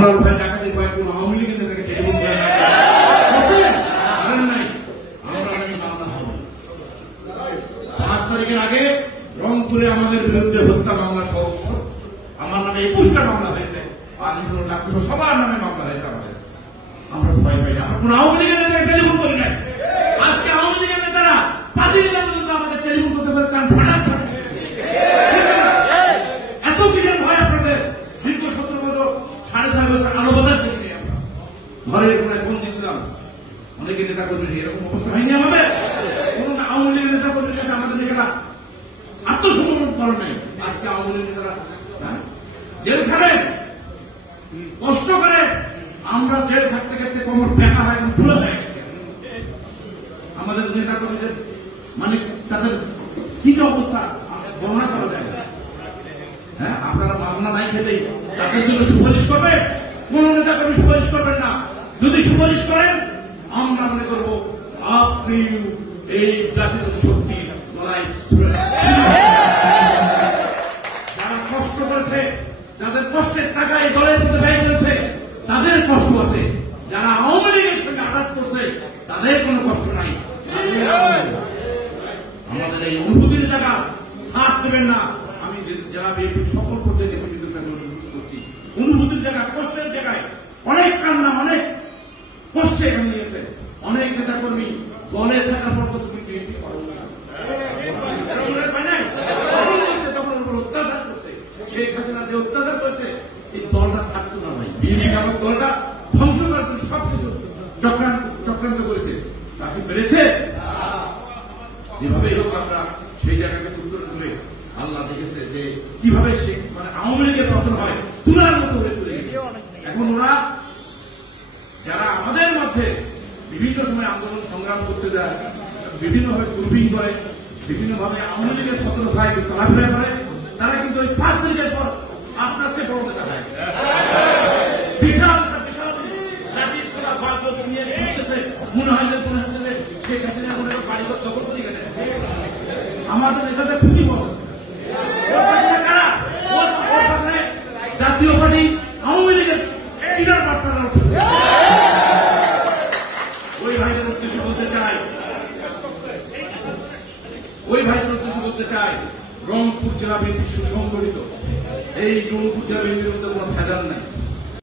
ডাকাতি কয়েক কোন আওয়ামী লীগের নেতাকে টেলিফোন করে নাই। আমরা মামলা হবে 5 তারিখের আগে রংপুরে আমাদের বিরুদ্ধে হত্যা মামলা সহ আমার নামে 21টা মামলা হয়েছে, আর সবার নামে মামলা হয়েছে আমাদের। আমরা ভয় পাই না, আমরা কোন আওয়ামী লীগের নেতাকে টেলিফোন করি নাই। আজকে আওয়ামী লীগের নেতারা 5 দিন পর্যন্ত আমাদের টেলিফোন করতে পারে, কান ফাটা এত কিসের ভয় আপনাদের? দীর্ঘ 17 বছর 4.5 বছর আলো বাতাস দেখি আমরা ঘরের কোনায় ফোন দিয়েছিলাম, অনেকে নেতা কর্মী এরকম অবস্থা হয়নি আমাদের। কোন আওয়ামী লীগের নেতা কর্মীর কাছে আমাদের নেতারা আত্মসমর্পণ করে নাই। আজকে আওয়ামী লীগের নেতারা জেল খাবে, কষ্ট করে। আমরা জেল থাকতে থাকতে কোমর ব্যথা হয়, ভুলে হয়ে গেছে আমাদের নেতা কর্মীদের, মানে তাদের কি অবস্থা বর্ণনা করা যায়। হ্যাঁ, আপনারা মামলা নাই খেতেই তাদের জন্য সুপারিশ করবেন? কোন নেতা কর্মী সুপারিশ করবেন না। যদি সুপারিশ করেন আমরা মনে করব আপনি এই জাতীয় শক্তির লড়াই। যারা কষ্ট করেছে, যাদের কষ্টের টাকা এই দলের মধ্যে ব্যয় করেছে, তাদের কষ্ট আছে। যারা আওয়ামী লীগের সঙ্গে আঘাত করছে তাদের কোনো কষ্ট নাই। আমাদের এই অনুভূতির জায়গা হাত দেবেন না। আমি যারা বিএনপির সকল পর্যায়ে করছি, অনুভূতির জায়গা, কষ্টের জায়গায় অনেক কান্না, অনেক কষ্টে এখানে নিয়েছে অনেক নেতা কর্মী। দলে থাকার পর বিএনপি তখন অত্যাচার করছে, শেখ হাসিনা যে অত্যাচার করেছে, এই দলটা থাকতো না ভাই। বিএনপি নামক দলটা ধ্বংস করার জন্য সবকিছু চক্রান্ত করেছে, তাকে পেরেছে। যেভাবে হোক আমরা সেই জায়গাকে উত্তর করে আল্লাহ দেখেছে যে কিভাবে সে মানে আওয়ামী লীগের পতন হয়, তুলার মতো হয়ে চলে গেছে। এখন ওরা যারা আমাদের মধ্যে বিভিন্ন সময় আন্দোলন সংগ্রাম করতে যায়, বিভিন্নভাবে গ্রুপিং করে, বিভিন্নভাবে আওয়ামী লীগের সতেরো সাহেব চলাফেরা করে, তারা কিন্তু ওই 5 তারিখের পর আপনার চেয়ে বড় নেতা হয়। বিশাল বিশাল রাজি সোনা গল্প নিয়ে ঘুরতেছে, মনে হয় যে শেখ হাসিনা মনে হয় বাড়িঘর দখল করে গেছে। আমাদের নেতাদের খুবই বড় কারা? জাতীয় পার্টি আওয়ামী লীগের চিনার পাটনার। ওই ভাইদের উদ্দেশ্য বলতে চাই, রংপুর জেলা বিএনপি সুসংগঠিত। এই রংপুর জেলা বিএনপির মধ্যে কোনো ভেজাল নাই।